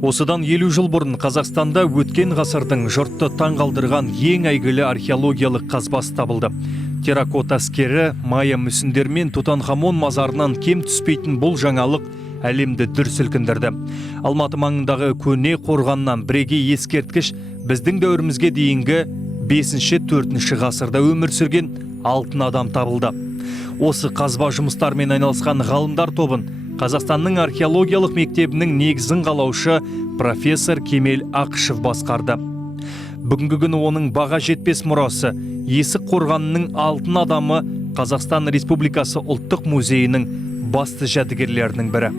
Осыдан 50 жыл бұрын Қазақстанда өткен ғасырдың жұртты таң қалдырған ең әйгілі археологиялық қазбасы табылды. Терракот әскері, майя мүсіндер мен Тутанхамон мазарынан кем түспейтін бұл жаңалық әлемді дүр сілкіндірді. Алматы маңындағы көне қорғаннан бірегей ескерткіш біздің дәуірімізге дейінгі 5-4 ғасырда өмір сүрген алтын адам табылды. Осы қазба жұмыстармен айналысқан ғалымдар тобын Қазақстанның археологиялық мектебінің негізін қалаушы профессор Кемел Ақышев басқарды. Бүгінгі күні оның баға жетпес мұрасы Есік қорғанының алтын адамы Қазақстан Республикасы ұлттық музейінің басты жәдігерлерінің бірі.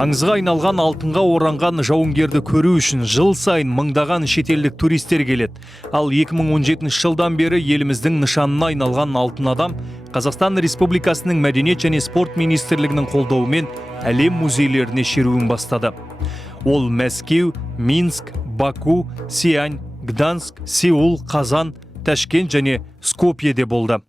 Аңызға айналған алтынға оранған жауынгерді көру үшін жыл сайын мыңдаған шетелдік туристер келеді. Ал 2017 жылдан бері еліміздің нышанына айналған алтын адам Қазақстан Республикасының мәдениет және спорт министрлігінің қолдауымен әлем музейлеріне шеруін бастады. Ол Мәскеу, Минск, Баку, Сиань, Гданск, Сеул, Қазан, Ташкент және Скопьеде болды.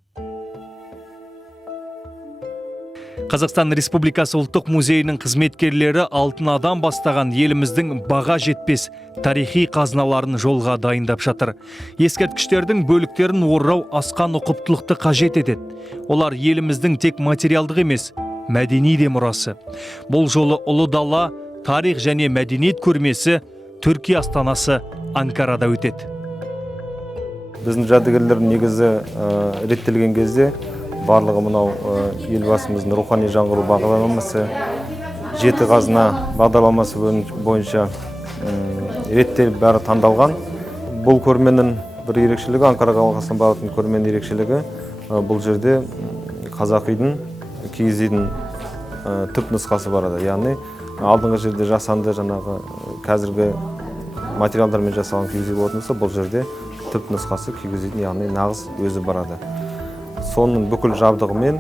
Қазақстан Республикасы ұлттық музейінің қызметкерлері алтын адам бастаған еліміздің баға жетпес тарихи қазыналарын жолға дайындап жатыр. Ескерткіштердің бөліктерін орау асқан ұқыптылықты қажет етеді. Олар еліміздің тек материалдық емес, мәдени де мұрасы. Бұл жолы ұлы дала, тарих және мәдениет көрмесі Түркия астанасы Анкарада өтеді. Біздің жәдігерлер негізі реттелген кезде барлығы мынау елбасымыздың рухани жаңғыру бағдарламасы, 7 қазына бағдарламасы бойынша реттеліп бәрі таңдалған. Бұл көрменің бір ерекшелігі, Анкара қаласына баратын көрменің ерекшелігі, бұл жерде қазақ үйдің, киіз үйдің түп нұсқасы барады. Яғни алдыңғы жерде жасанды жаңағы қазіргі материалдармен жасалған киіз үй болатын болса, бұл жерде түп нұсқасы киіз үйдің, яғни нағыз өзі барады. Соның бүкіл жабдығымен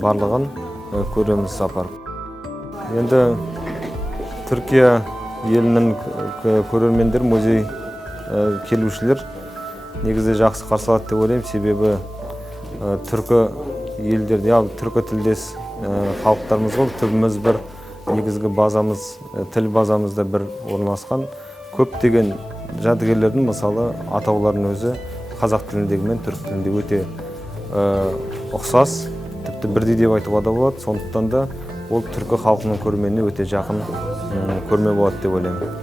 барлығын көреміз сапар. Енді Түркия елінің көрермендер, музей келушілер негізде жақсы қарсы алады деп ойлаймын. Себебі түркі елдерде, түркі тілдес халықтарымыз ғой, түбіміз бір, негізгі базамыз, тіл базамызда бір орналасқан. Көптеген жәдігерлердің мысалы атаулардың өзі қазақ тіліндегі мен түрік тілінде өте ұқсас, тіпті бірдей деп айтуға да болады. Сондықтан да ол түркі халқының көрменіне өте жақын көрме болады деп ойлаймын.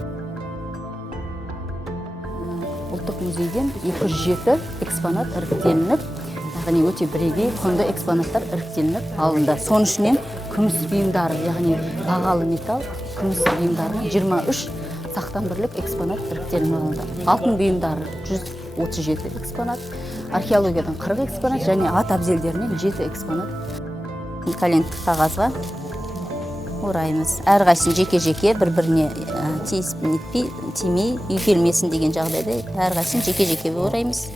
Ұлттық музейден 207 экспонат іріктелініп, яғни өте бірегей құнды экспонаттар іріктелініп алынды. Соның ішінен күміс бұйымдары, яғни бағалы металл күміс бұйымдары 23 сақтан бірлік экспонат іріктелініп алынды. Алтын бұйымдары 137 экспонат, археологиядан 40 экспонат және ат абзелдерінен 7 экспонат. Каленттік қағазға ораймыз. Әрқайсысын жеке-жеке бір-біріне тимей, үйкелмесін деген жағдайда әрқайсысын жеке-жеке ораймыз.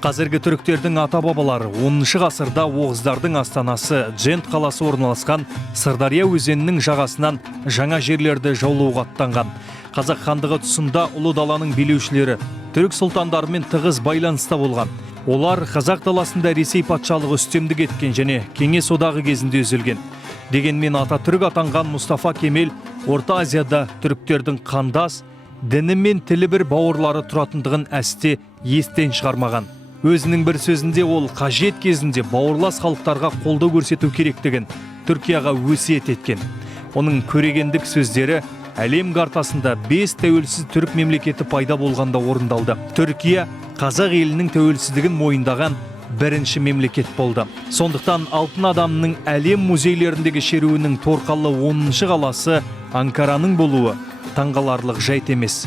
Қазіргі түріктердің ата-бабалары 10 ғасырда оғыздардың астанасы Джент қаласы орналасқан Сырдария өзенінің жағасынан жаңа жерлерді жаулауға аттанған. Қазақ хандығы тұсында ұлы даланың билеушілері түрік сұлтандарымен тығыз байланыста болған. Олар қазақ даласында Ресей патшалығы үстемдік еткен және Кеңес одағы кезінде үзілген. Дегенмен Ататүрік атанған Мұстафа Кемел Орта Азияда түріктердің қандас, діні мен тілі бір бауырлары тұратындығын әсте естен шығармаған. Өзінің бір сөзінде ол қажет кезінде бауырлас халықтарға қолдау көрсету керектігін Түркияға өсиет еткен. Оның көрегендік сөздері әлем картасында 5 тәуелсіз түрік мемлекеті пайда болғанда орындалды. Түркия қазақ елінің тәуелсіздігін мойындаған бірінші мемлекет болды. Сондықтан алтын адамның әлем музейлеріндегі шеруінің торқалы 10-шы қаласы Анкараның болуы таңғаларлық жайт емес.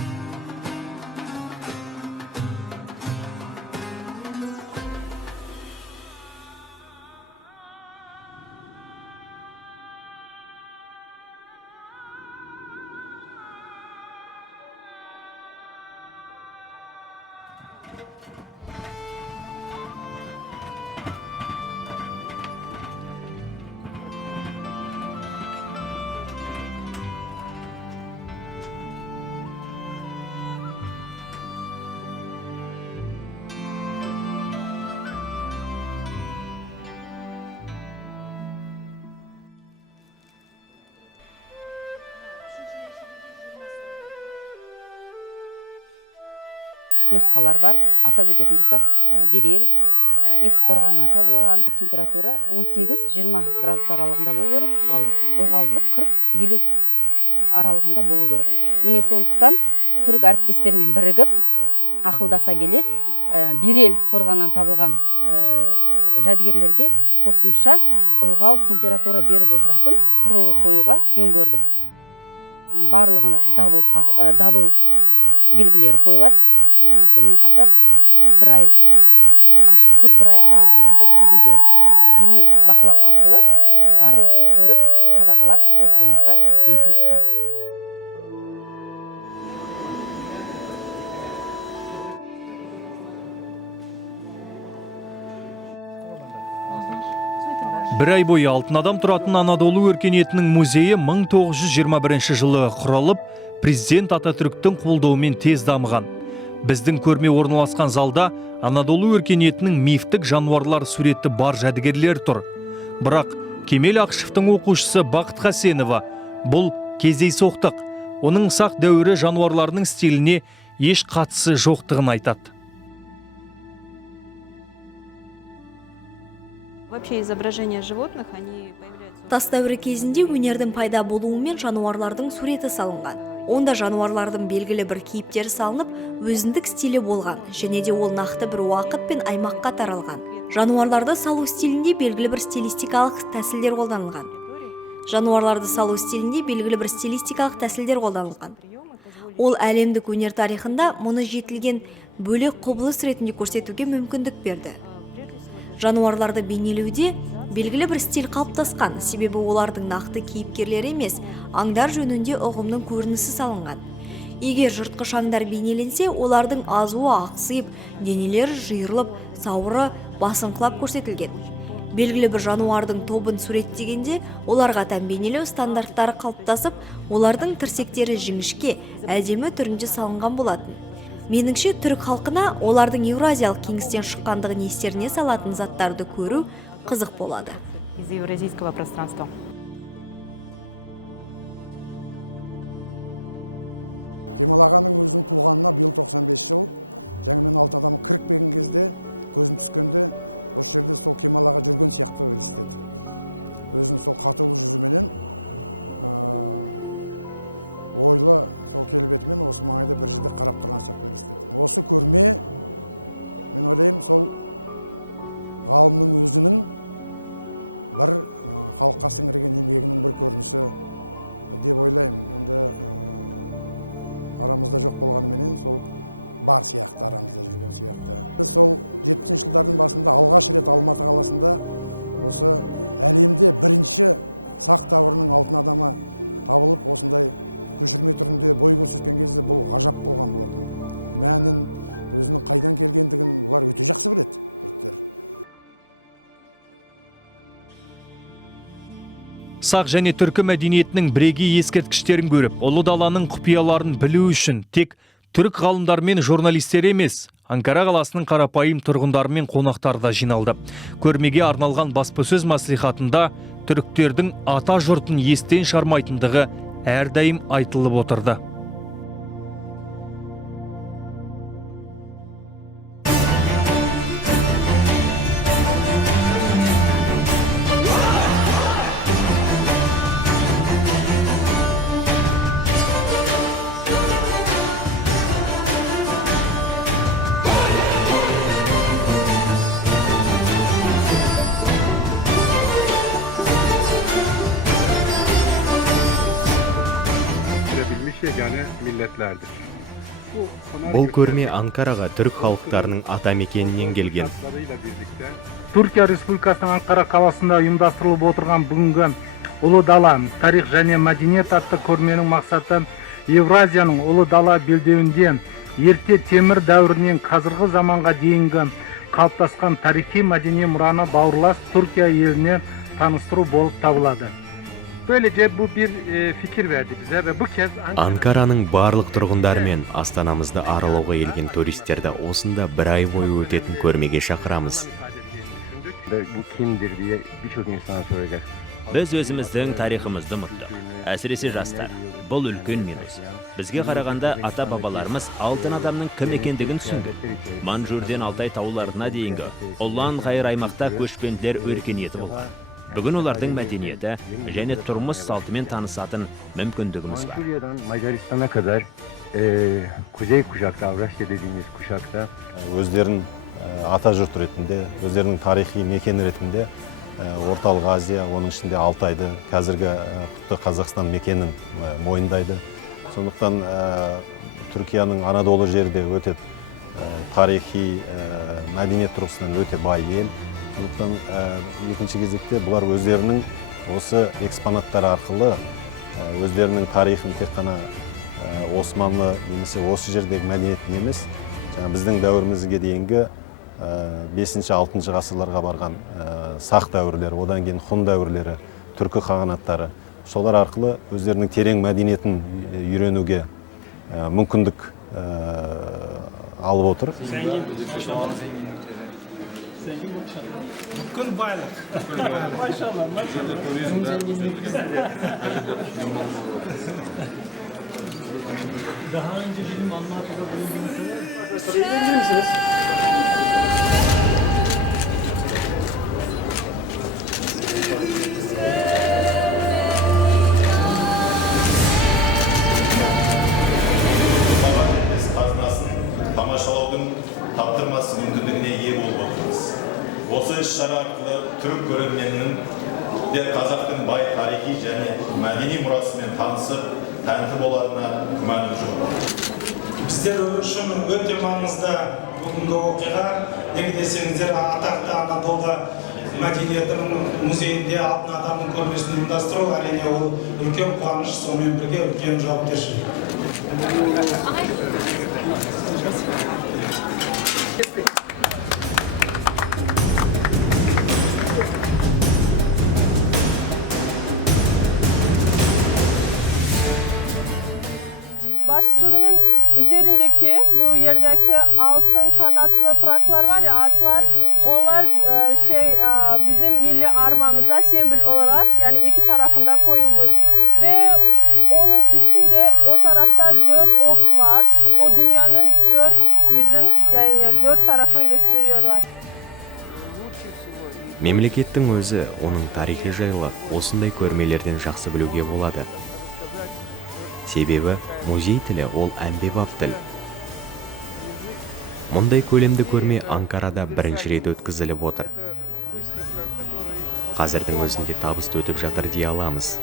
Нұсқалар бар. Атап өтетін болсақ, берел, есік қорғаннан табылған, температура 18-20 градус аралығында болу керек, ал ылғалдылық 40-50 аралығында болу керек. Міне сондықтан түрік әріптестермен бірігіп, ақылдаса келе, берел қорғаннан табылған жәдігерлерге қосымша ылғал температура беріп отыратын құрылғы қоюға жөн көрдік. Барлығына дабыл белгілері қойылады. Сонымен қатар бір ай аралығында біз видео бейне бақылау арқылы барлығын көріп қадағалап отыруымызға мүмкіндік бар. Бір ай бойы алтын адам тұратын Анадолу өркениетінің музейі 1921 жылы құралып, президент Ататүріктің қолдауымен тез дамыған. Біздің көрме орналасқан залда Анадолу өркениетінің мифтік жануарлар суреті бар жәдігерлер тұр. Бірақ Кемел Ақышевтың оқушысы Бақыт Хасенова бұл кездейсоқтық, оның сақ дәуірі жануарларының стиліне еш қатысы жоқтығын айтады. Вообще изображения животных, они появляются... Тас дәуірі кезінде өнердің пайда болуымен жануарлардың суреті салынған. Онда жануарлардың белгілі бір кейіптері салынып, өзіндік стилі болған, және де ол нақты бір уақыт пен аймаққа таралған. Жануарларды салу стилінде белгілі бір стилистикалық тәсілдер қолданылған. Ол әлемдік өнер тарихында мұны жетілген бөлек құбылыс ретінде көрсетуге мүмкіндік берді. Жануарларды бейнелеуде белгілі бір стиль қалыптасқан, себебі олардың нақты кейіпкерлері емес, аңдар жөнінде ұғымның көрінісі салынған. Егер жыртқыш аңдар бейнеленсе, олардың азуы ақсиып, денелері жиырылып, сауыры басыңқылап көрсетілген. Белгілі бір жануардың тобын суреттегенде, оларға тән бейнелеу стандарттары қалыптасып, олардың тірсектері жіңішке, әдемі түрінде салынған болатын. Меніңше, түрік халқына олардың Еуразиялық кеңістен шыққандығын естеріне салатын заттарды көру қызық болады. Из евразийского пространства. Кемел ағаның өзінің туғанына биыл 95 жыл. Жаңа мен алтын адамы кіріп келген кезде, көзім түскенде, осы жерде сол Кемел аға жүрген сияқты елестеді. Өзінің сол қатулы жүзіменен, ойлы сол келбетімен осы маңайда бір жерде қарап тұрған сияқты елестеді. Осы көрме, мен ойлаймын, сол ғалымның өзінің бір халыққа сіңірген еңбегінің бір көрінісі деп ойлаймын. Енді арамызда жоқ болғанменен сол бар сияқты, арамызда жүрген сияқты. Біз сол 70 жылдардың басында алғаш рет Алматы қаласында осы әлемде бірінші сақ дәуірінің алтын адамы табылып, осындай көшірме түрінде бой көрсеткен кезде бұл ғажап болған болатын. Мәнін, өзінің қайдан келгендігін олар өте жақсы біледі, түріктер. Сақ және түркі мәдениетінің бірегей ескерткіштерін көріп, ұлы даланың құпияларын білу үшін тек түрік ғалымдар мен журналистер емес, Анкара қаласының қарапайым тұрғындары мен қонақтары да жиналды. Көрмеге арналған баспасөз мәслихатында түріктердің ата жұртын естен шығармайтындығы әрдайым айтылып отырды. Yegane milletlerdir. Бұл көрме Анкараға түрік халықтарының ата мекенінен келген. Түркия Республикасының Анкара қаласында ұйымдастырылып отырған бүгінгі Ұлы дала тарих және мәдениет атты көрменің мақсаты Евразияның ұлы дала белдеуінде ерте темір дәуірінен қазіргі заманға дейінгі қалыптасқан тарихи мәдени мұраны бауырлас Түркия еліне tanıştırу болып табылады. Böylece bu bir fikir verdi bize ve bu kez Анкараның барлық тұрғындары мен астанамызды аралауға келген туристерді осында бір ай бойы өтетін көрмеге шақырамыз. Bu kimdir diye birçok insana soracak. Біз өзіміздің тарихымызды ұмыттық. Әсіресе жастар. Бұл үлкен мирас. Бізге қарағанда ата-бабаларымыз алтын адамның кім екендігін түсінді. Манжурден Алтай тауларына дейінгі ұлан ғайыр аймақта көшпенділер өркениеті болды. Бүгін олардың мәдениеті және тұрмыс салтымен танысатын мүмкіндігіміз бар. Mançurya'dan Macaristan'a kadar kuzey kuşakta, Avrasya dediğimiz kuşakta өздерін ата жұрт ретінде, өздерінің тарихи мекені ретінде Орталық Азия, оның ішінде Алтайды, қазіргі құтты Қазақстан мекенін мойындайды. Сондықтан Түркияның Анадолы жерде өте тарихи мәдениет тұрғысынан өте бай ел. Сондықтан екінші кезекте бұлар өздерінің осы экспонаттар арқылы өздерінің тарихын тек қана Османлы немесе осы жердегі мәдениетін емес, біздің дәуірімізге дейінгі 5-6 ғасырларға барған сақ дәуірлері, одан кейін хун дәуірлері, түркі қағанаттары, солар арқылы өздерінің терең мәдениетін үйренуге мүмкіндік алып отыр. Daha önce benim anlatıda bulunduğum arkadaşlar eğlenebilir misiniz? Баға жетпес қазынасын тамашалаудың таптырмас мүмкіндігіне ие болып отырмыз. Осы іс-шара арқылы түрік көрерменінің де қазақтың бай тарихи және мәдени мұрасымен танысып, тәнті боларына күмәнім жоқ. Біздер үшін өте маңызды бүгінгі оқиға. Неге десеңіздер, атақты Анадолы мәдениетінің музейінде алтын адамның көрмесін ұйымдастыру әрине ол үлкен қуаныш, сонымен бірге үлкен жауапкершілік. Başlığının üzerindeki bu yerdeki altın kanatlı pıraklar var ya, atlar, onlar bizim milli armamıza sembol olarak yani iki tarafında koyulmuş ve onun üstünde o tarafta 4 ok var. O dünyanın 4 yüzün yani 4 tarafını gösteriyorlar. Мемлекеттің өзі оның тарихи жайлы осындай көрмелерден жақсы білуге болады. Себебі музей тілі ол әмбебап тіл. Мұндай көлемді көрме Анкарада бірінші рет өткізіліп отыр. Қазірдің өзінде табысты өтіп жатыр дей аламыз.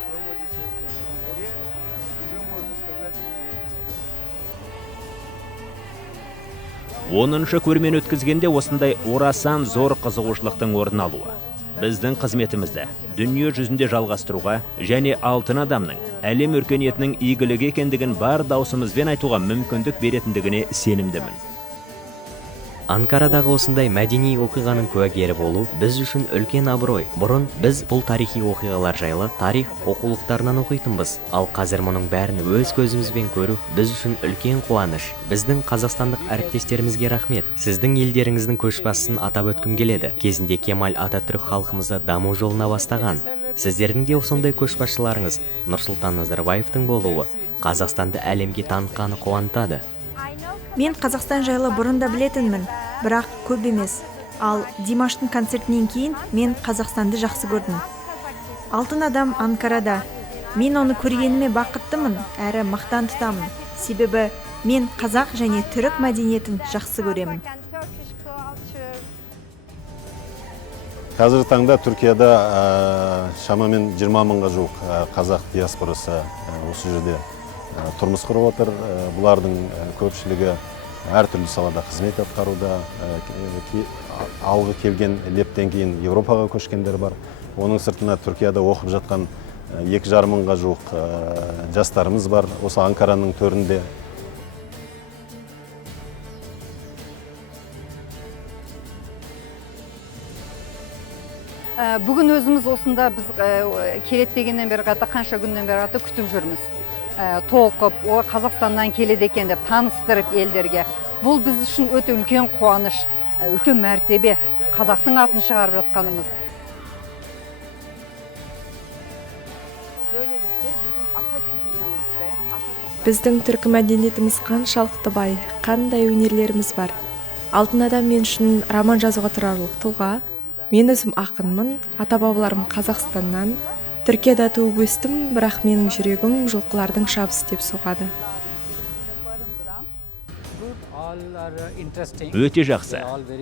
Оныншы көрмені өткізгенде осындай орасан зор қызығушылықтың орын алуы. Біздің қызметімізді дүние жүзінде жалғастыруға және алтын адамның әлем өркениетінің игілігі екендігін бар даусымызбен айтуға мүмкіндік беретіндігіне сенімдімін. Анкарадағы осындай мәдени оқиғаның куәгері болу біз үшін үлкен абырой. Бұрын біз бұл тарихи оқиғалар жайлы тарих оқулықтарынан оқитынбыз. Ал қазір мұның бәрін өз көзімізбен көру біз үшін үлкен қуаныш. Біздің қазақстандық әріптестерімізге рахмет. Сіздің елдеріңіздің көшбасшысын атап өткім келеді. Кезінде Кемаль Ататүрік халқымызды даму жолына бастаған. Сіздердің де осындай көшбасшыларыңыз Нұрсұлтан Назарбаевтың болуы Қазақстанды әлемге танытқаны қуантады. Мен Қазақстан жайлы бұрын да білетінмін, бірақ көп емес. Ал Димаштың концертінен кейін мен Қазақстанды жақсы көрдім. Алтын адам Анкарада. Мен оны көргеніме бақыттымын, әрі мақтан тұтамын. Себебі мен қазақ және түрік мәдениетін жақсы көремін. Қазіргі таңда Түркияда шамамен 20 мыңға жуық қазақ диаспорасы осы жерде тұрмыс құрып отыр. Бұлардың көпшілігі әртүрлі салада қызмет атқаруда. Алғы келген лептен кейін Европаға көшкендер бар. Оның сыртында Түркияда оқып жатқан 2,5 мыңға жуық жастарымыз бар. Осы Анкараның төрінде. Бүгін өзіміз осында біз келет дегеннен бері қарата қанша күннен бері қарата күтіп жүрміз. Толқып, о Қазақстаннан келеді екен деп таныстырып елдерге. Бұл біз үшін өте үлкен қуаныш, үлкен мәртебе. Қазақтың атын шығарып жатқанымыз. Böylelikle bizim ata kültürümüzde, біздің түркі мәдениетіміз қаншалықты бай, қандай өнерлеріміз бар. Алтын адам мен үшін роман жазуға тұрарлық тұлға. Мен өзім ақынмын, ата-бабаларым Қазақстаннан. Түркияда туып өстім, бірақ менің жүрегім жылқылардың шабысы деп соғады. Өте жақсы,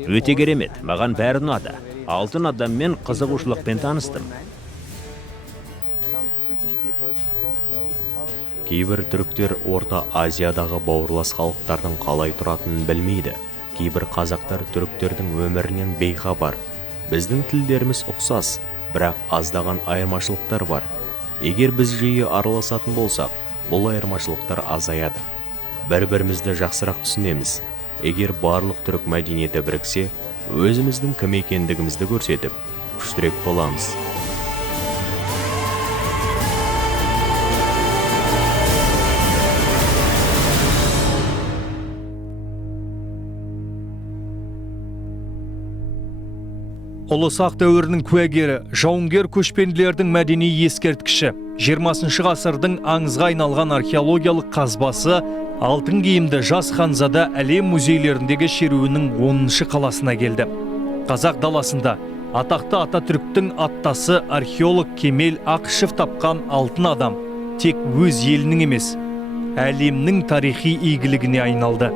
өте керемет, маған бәрі ұнады. Алтын адаммен қызығушылықпен таныстым. Кейбір түріктер Орта Азиядағы бауырлас халықтардың қалай тұратынын білмейді. Кейбір қазақтар түріктердің өмірінен бейхабар. Біздің тілдеріміз ұқсас, бірақ аздаған айырмашылықтар бар. Егер біз жиі араласатын болсақ, бұл айырмашылықтар азаяды. Бір-бірімізді жақсырақ түсінеміз. Егер барлық түрік мәдениеті біріксе, өзіміздің кім екендігімізді көрсетіп, күштірек боламыз. Ұлы Сақ дәуірінің куәгері, жауынгер көшпенділердің мәдени ескерткіші, 20 ғасырдың аңызға айналған археологиялық қазбасы алтын киімді жас ханзада әлем музейлеріндегі шеруінің 10-шы қаласына келді. Қазақ даласында атақты Ататүріктің аттасы археолог Кемел Ақышев тапқан алтын адам тек өз елінің емес, әлемнің тарихи игілігіне айналды.